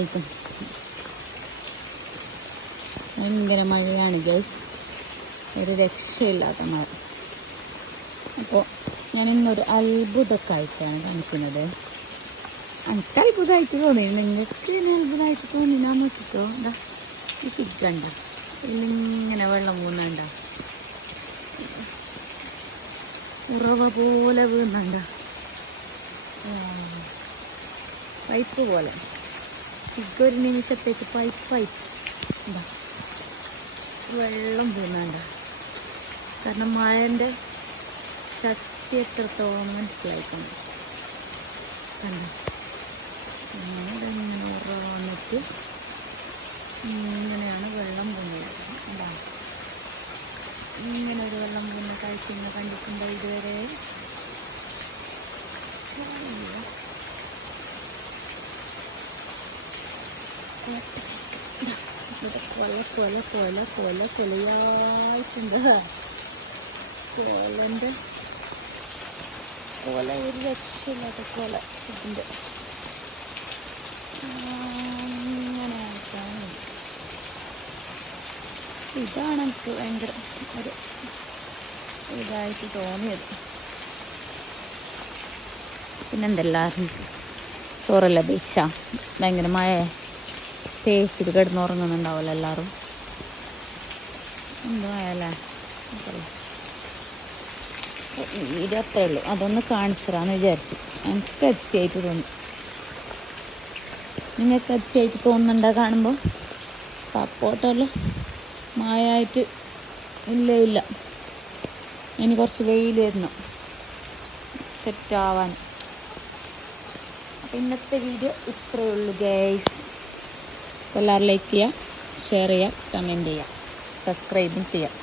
അലൈക്കും. ഭയങ്കര മഴയാണ് ഗൈസ്, ഒരു രക്ഷയില്ലാത്ത മഴ. അപ്പോൾ ഞാൻ ഇന്നൊരു അത്ഭുത കാഴ്ചയാണ് കാണിക്കുന്നത്. എനിക്ക് അത്ഭുതമായിട്ട് തോന്നി, നിങ്ങൾക്ക് അത്ഭുതമായിട്ട് തോന്നിനാ നോക്കിക്കോ. എന്താ ഈ കിക്കണ്ട ഇങ്ങനെ വെള്ളം വീണണ്ട, ഉറവ പോലെ വീണണ്ട, പൈപ്പ് പോലെ. ഒരു നിമിഷത്തേക്ക് പൈപ്പ് എന്താ വെള്ളം വീണണ്ട. കാരണം മഴൻ്റെ ശക്തി എത്രത്തോളം മനസ്സിലായിക്കൊണ്ട് കണ്ട. ഇങ്ങനെ ഉറവ വന്നിട്ട് ഇങ്ങനെയാണ് വെള്ളം വീണത്. എന്താ ഇങ്ങനെ ഒരു വെള്ളം വീണ കാഴ്ച ഇങ്ങനെ കണ്ടിട്ടുണ്ടോ ഇതുവരെ? കൊലയായിട്ടുണ്ട്. കൊലൻ്റെ കൊല ഒരു രക്ഷയില്ലാത്ത കൊല ഇതിൻ്റെ അങ്ങനെയായിട്ടാണ്. ഇതാണ് എനിക്ക് ഭയങ്കര ഒരു ഇതായിട്ട് തോന്നിയത്. പിന്നെന്തെല്ലാവരും ചോറെല്ലാം ബീച്ച ഭയങ്കര മഴ തേച്ചിട്ട് കിടന്നുറങ്ങുന്നുണ്ടാവുമല്ലോ എല്ലാവരും. എന്തായാലേ വീഡിയോ അത്രേ ഉള്ളൂ, അതൊന്ന് കാണിച്ചതാന്ന് വിചാരിച്ചു. എനിക്ക് അതിശയായിട്ട് തോന്നി. നിങ്ങൾക്ക് അതിശയായിട്ട് തോന്നുന്നുണ്ടോ കാണുമ്പോൾ? സപ്പോർട്ടല്ലോ മായായിട്ട് ഇല്ല, ഇനി കുറച്ച് വെയിൽ വരുന്നു സെറ്റാവാൻ. അപ്പം ഇന്നത്തെ വീഡിയോ ഇത്രയേ ഉള്ളൂ ഗൈസ്. എല്ലാവരും ലൈക്ക് ചെയ്യുക, ഷെയർ ചെയ്യുക, കമൻറ്റ് ചെയ്യുക, സബ്സ്ക്രൈബും ചെയ്യുക.